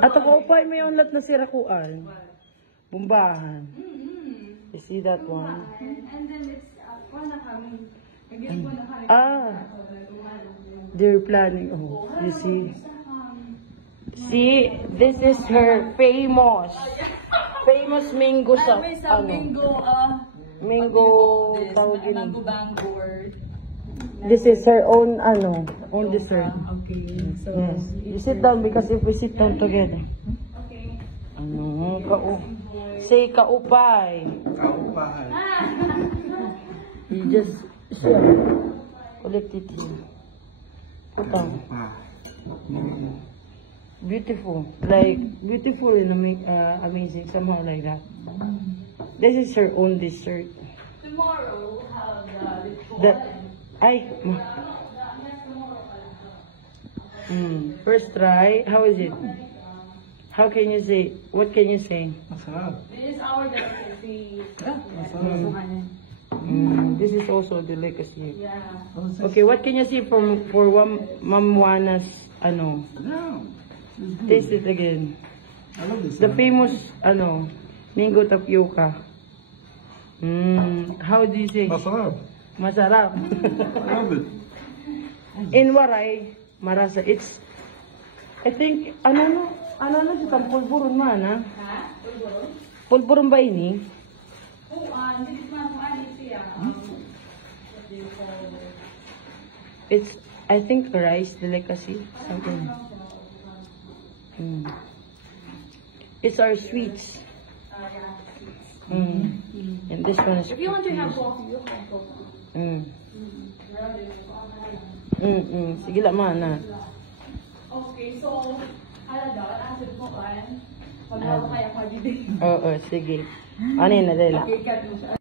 At ako pa may unlat na sirakuan. Bumbahan. You see that one? And then it's they're planning. Oh, you see? See, this is her famous mango sa mango tawag yun. Mango bangor. This is her own own dessert. Okay. So Yes. You sit down because if we sit down together. okay. Say kaupay. Kaupay. You just collect it here. Put down. Beautiful. Like, beautiful and amazing. Somehow like that. This is her own dessert. Tomorrow we'll have First try. How is it? How can you say? What can you say? Masarap. This is our delicacy. This is also a delicacy. Yeah. Okay, what can you see for Ma'am Juana's Yeah. Taste it again. I love this. The famous mango tapioca. How do you say? Masarap. Masarap. I love it. In Waray, Marasa, it's I think ano sa pulburon man ha? Pulburon ba ini? It's I think rice delicacy something. It's our sweets. And this one is. If you want to have coffee, you can coffee. Sige lang man. Okay, so halaga, acid mo kan. Pagbawa kaya pag-ibig. Oo, sige. Ano yun na dala? Ikat mo siya.